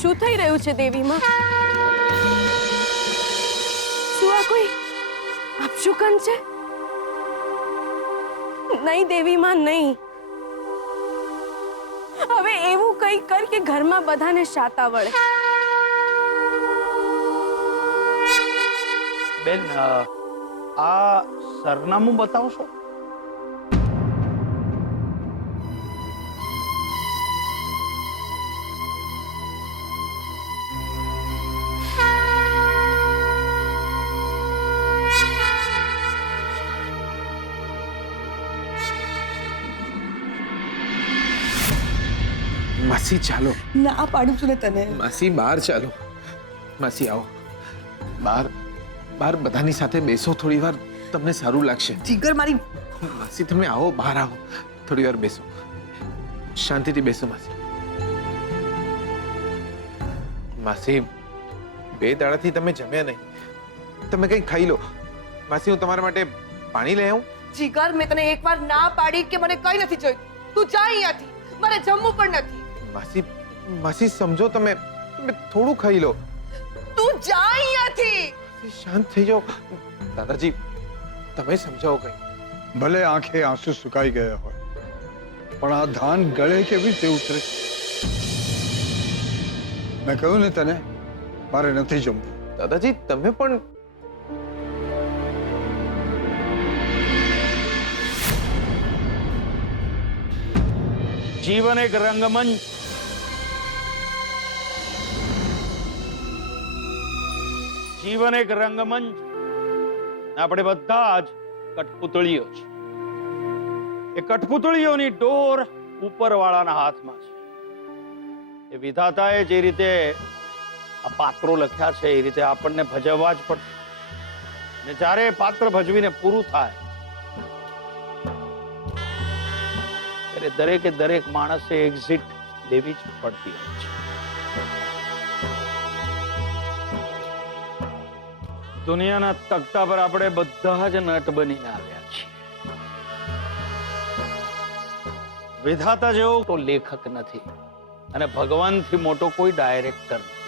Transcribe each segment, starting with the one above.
શું થઈ રહ્યું છે દેવીમાં? શું આ કોઈ આપશુકન છે? નહીં દેવીમાં, નહીં. હવે એવું કંઈ કર કે ઘરમાં બધાને શાતા વળે. બેન, આ સરનામું બતાવશો? માસી ચાલો. ના પાડું છું ને તને. માસી બહાર ચાલો. માસી આવો. બહાર બહાર બધાની સાથે બેસો, થોડી વાર તમને સારું લાગશે. જીગર મારી. માસી તમે આવો, બહાર આવો, થોડી વાર બેસો. શાંતિથી બેસો માસી. માસી, 2 દાડાથી તમે જમ્યા નહીં. તમે કંઈ ખાઈ લો. માસી, હું તમારા માટે પાણી લઈ આવું? જીગર, મેં તને એકવાર ના પાડી કે મને કઈ નથી જોઈતું. તું જા અહીંયાથી. મારે જમવું પણ નથી. માસી, માસી સમજો, તમે થોડું ખાઈ લો. તું જા અહીંયાથી. માસી, શાંત થઈ જાઓ. દાદાજી, તમે સમજાવો કંઈ. ભલે આંખે આંસુ સુકાઈ ગયા હોય, પણ આ ધાન ગળે કેવી રીતે ઉતરે? મેં કહ્યું ને તને, મારે નથી જમવું. દાદાજી, તમે પણ જીવન એક રંગમંચ. જીવન એક રંગમંચ. આપણે બધા જ કઠપૂતળીઓ છે. એ કઠપૂતળીઓની ડોર ઉપરવાળાના હાથમાં છે. એ વિધાતાએ જે રીતે આ પાત્રો લખ્યા છે એ રીતે આપણને ભજવવા જ પડશે. ને જ્યારે એ પાત્ર ભજવીને પૂરું થાય ત્યારે દરેકે દરેક માણસે એક્ઝિટ લેવી જ પડતી હોય છે. દુનિયાના તખ્તા પર આપણે બધા જ નટ બનીને આવ્યા છીએ. વિધાતા જેવો તો લેખક નથી અને ભગવાનથી મોટો કોઈ ડાયરેક્ટર નથી.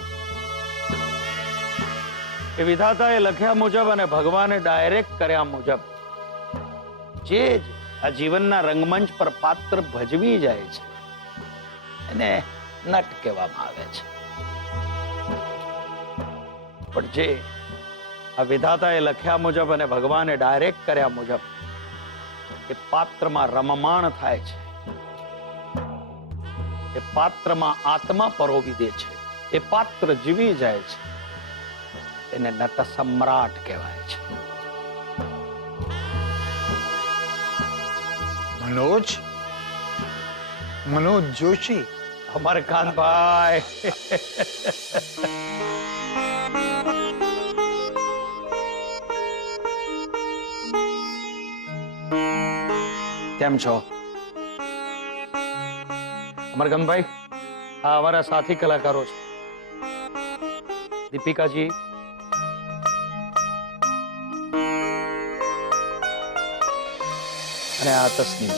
એ વિધાતાએ લખ્યા મુજબ અને ભગવાને ડાયરેક્ટ કર્યા મુજબ જે આ જીવનના રંગમંચ પર પાત્ર ભજવી જાય છે એને નટ કહેવામાં આવે છે. પણ જે આ વિધાતાએ લખ્યા મુજબ અને ભગવાને ડાયરેક્ટ કર્યા મુજબ એ પાત્રમાં રમમાણ થાય છે, એ પાત્રમાં આત્મા પરોવી દે છે, એ પાત્ર જીવી જાય છે, એને નટ સમ્રાટ કહેવાય છે. મનોજ જોશી. અમરકાંતભાઈ, કેમ છો? અમરકાંતભાઈ, આ અમારા સાથી કલાકારો છે. દીપિકાજી, અને આ તસ્નીમ.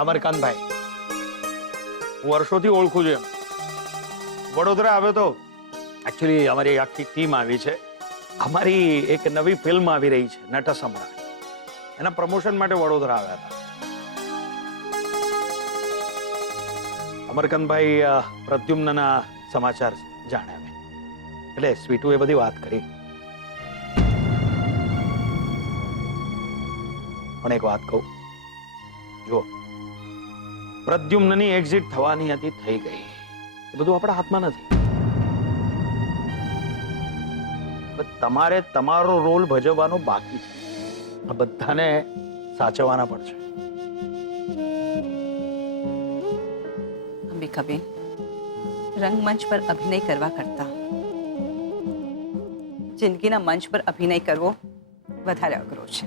અમરકાંતભાઈ હું વર્ષોથી ઓળખું છું. એમ વડોદરા આવ્યો તો એકચ્યુઅલી અમારી આખી ટીમ આવી છે. અમારી એક નવી ફિલ્મ આવી રહી છે નટ સમ્રાટ. એના પ્રમોશન માટે વડોદરા આવ્યા હતા. અમરકાંતભાઈ પ્રદ્યુમ્નના સમાચાર જાણ્યા મેં, એટલે સ્વીટુ એ બધી વાત કરી. પણ એક વાત કહું, જો પ્રદ્યુમ્નની એક્ઝિટ થવાની હતી, થઈ ગઈ. એ બધું આપણા હાથમાં નથી. તમારે તમારો રોલ ભજવવાનો બાકી છે. આ બધાને સાચવવાના પડશે. અંબિકાબેન, રંગમંચ પર અભિનય કરવા કરતા જિંદગીના મંચ પર અભિનય કરવો વધારે અઘરો છે.